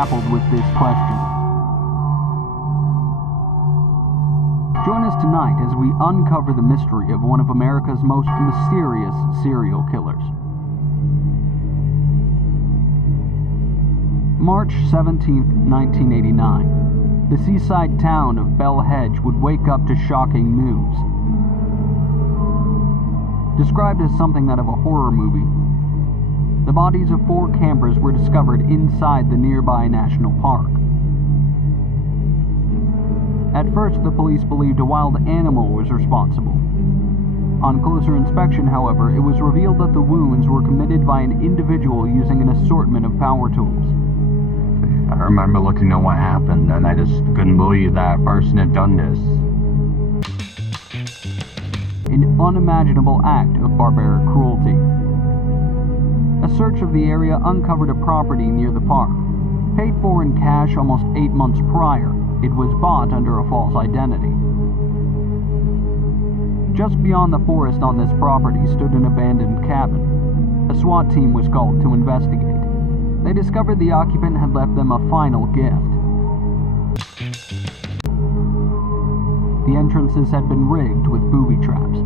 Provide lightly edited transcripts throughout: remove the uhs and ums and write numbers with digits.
grappled with this question. Join us tonight as we uncover the mystery of one of America's most mysterious serial killers. March 17, 1989. The seaside town of Bell Hedge would wake up to shocking news. Described as something out of a horror movie, the bodies of 4 campers were discovered inside the nearby national park. At first, the police believed a wild animal was responsible. On closer inspection, however, it was revealed that the wounds were committed by an individual using an assortment of power tools. I remember looking at what happened, and I just couldn't believe that person had done this. An unimaginable act of barbaric cruelty. A search of the area uncovered a property near the park. Paid for in cash almost 8 months prior, it was bought under a false identity. Just beyond the forest on this property stood an abandoned cabin. A SWAT team was called to investigate. They discovered the occupant had left them a final gift. The entrances had been rigged with booby traps.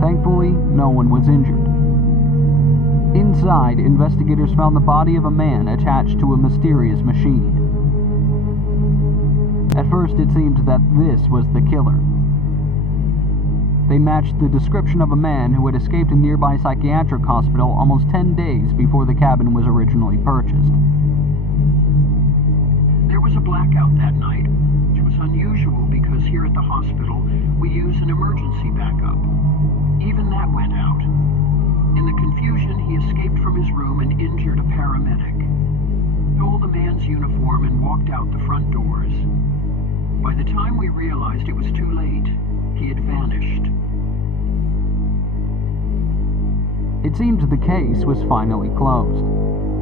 Thankfully, no one was injured. Inside, investigators found the body of a man attached to a mysterious machine. At first, it seemed that this was the killer. They matched the description of a man who had escaped a nearby psychiatric hospital almost 10 days before the cabin was originally purchased. There was a blackout that night, which was unusual because here at the hospital, we use an emergency backup. Even that went out. In the confusion, he escaped from his room and injured a paramedic. Stole the man's uniform and walked out the front doors. By the time we realized it was too late, he had vanished. It seemed the case was finally closed.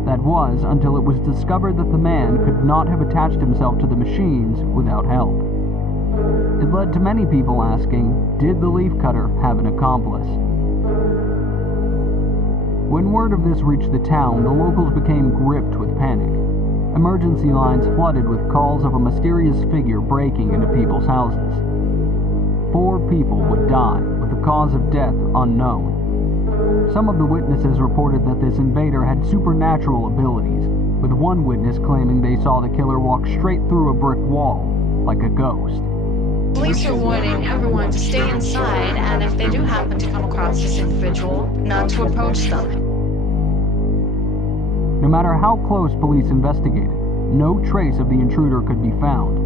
That was until it was discovered that the man could not have attached himself to the machines without help. It led to many people asking, did the Leafcutter have an accomplice? When word of this reached the town, the locals became gripped with panic. Emergency lines flooded with calls of a mysterious figure breaking into people's houses. 4 people would die, with the cause of death unknown. Some of the witnesses reported that this invader had supernatural abilities, with one witness claiming they saw the killer walk straight through a brick wall, like a ghost. Police are warning everyone to stay inside, and if they do happen to come across this individual, not to approach them. No matter how close police investigated, no trace of the intruder could be found.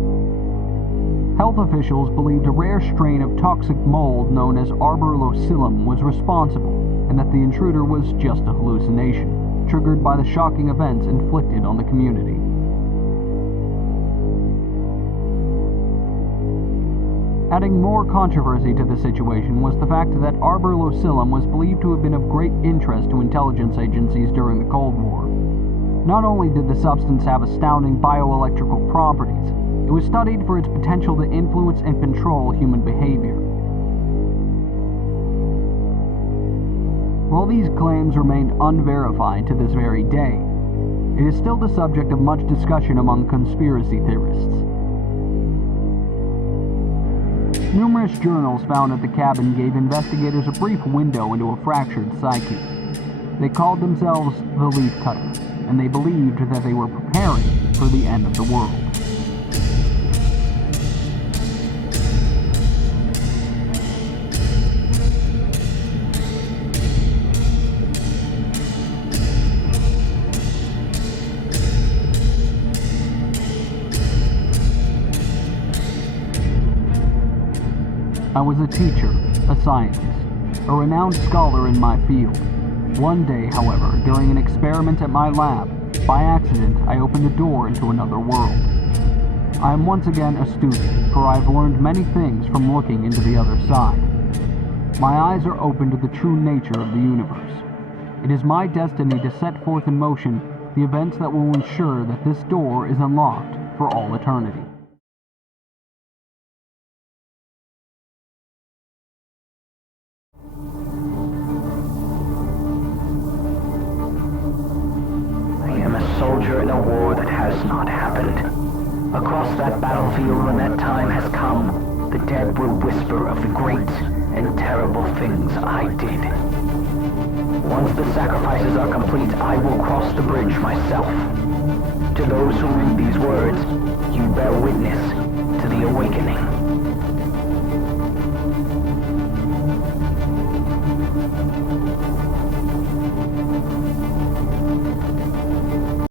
Health officials believed a rare strain of toxic mold known as arborilocilum was responsible, and that the intruder was just a hallucination, triggered by the shocking events inflicted on the community. Adding more controversy to the situation was the fact that arborilocilum was believed to have been of great interest to intelligence agencies during the Cold War. Not only did the substance have astounding bioelectrical properties, it was studied for its potential to influence and control human behavior. While these claims remained unverified to this very day, it is still the subject of much discussion among conspiracy theorists. Numerous journals found at the cabin gave investigators a brief window into a fractured psyche. They called themselves the Leafcutter, and they believed that they were preparing for the end of the world. I was a teacher, a scientist, a renowned scholar in my field. One day, however, during an experiment at my lab, by accident, I opened a door into another world. I am once again a student, for I've learned many things from looking into the other side. My eyes are open to the true nature of the universe. It is my destiny to set forth in motion the events that will ensure that this door is unlocked for all eternity. that time has come, the dead will whisper of the great and terrible things I did. Once the sacrifices are complete, I will cross the bridge myself. To those who read these words, you bear witness to the awakening.